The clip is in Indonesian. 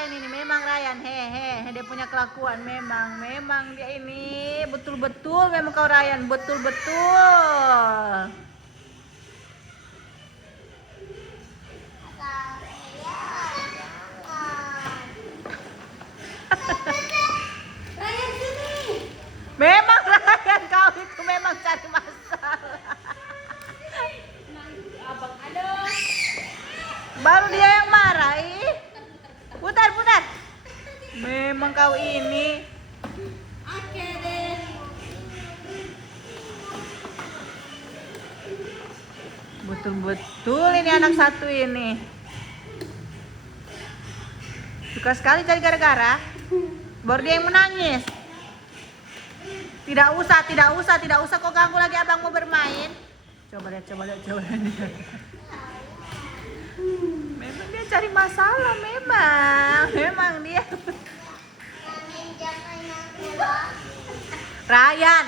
Ryan ini, memang Ryan. Hehe, dia punya kelakuan memang dia ini betul-betul memang kau Ryan, betul-betul. Memang Ryan, kau itu memang cari masalah. Abang, aduh. Baru dia yang marah, ih. Putar. Memang kau ini. Oke deh. Betul-betul ini anak satu ini. Suka sekali cari gara-gara. Baru dia yang menangis. Tidak usah kau ganggu lagi abangmu bermain. Coba lihat. Memang dia cari masalah, memang dia. Ryan,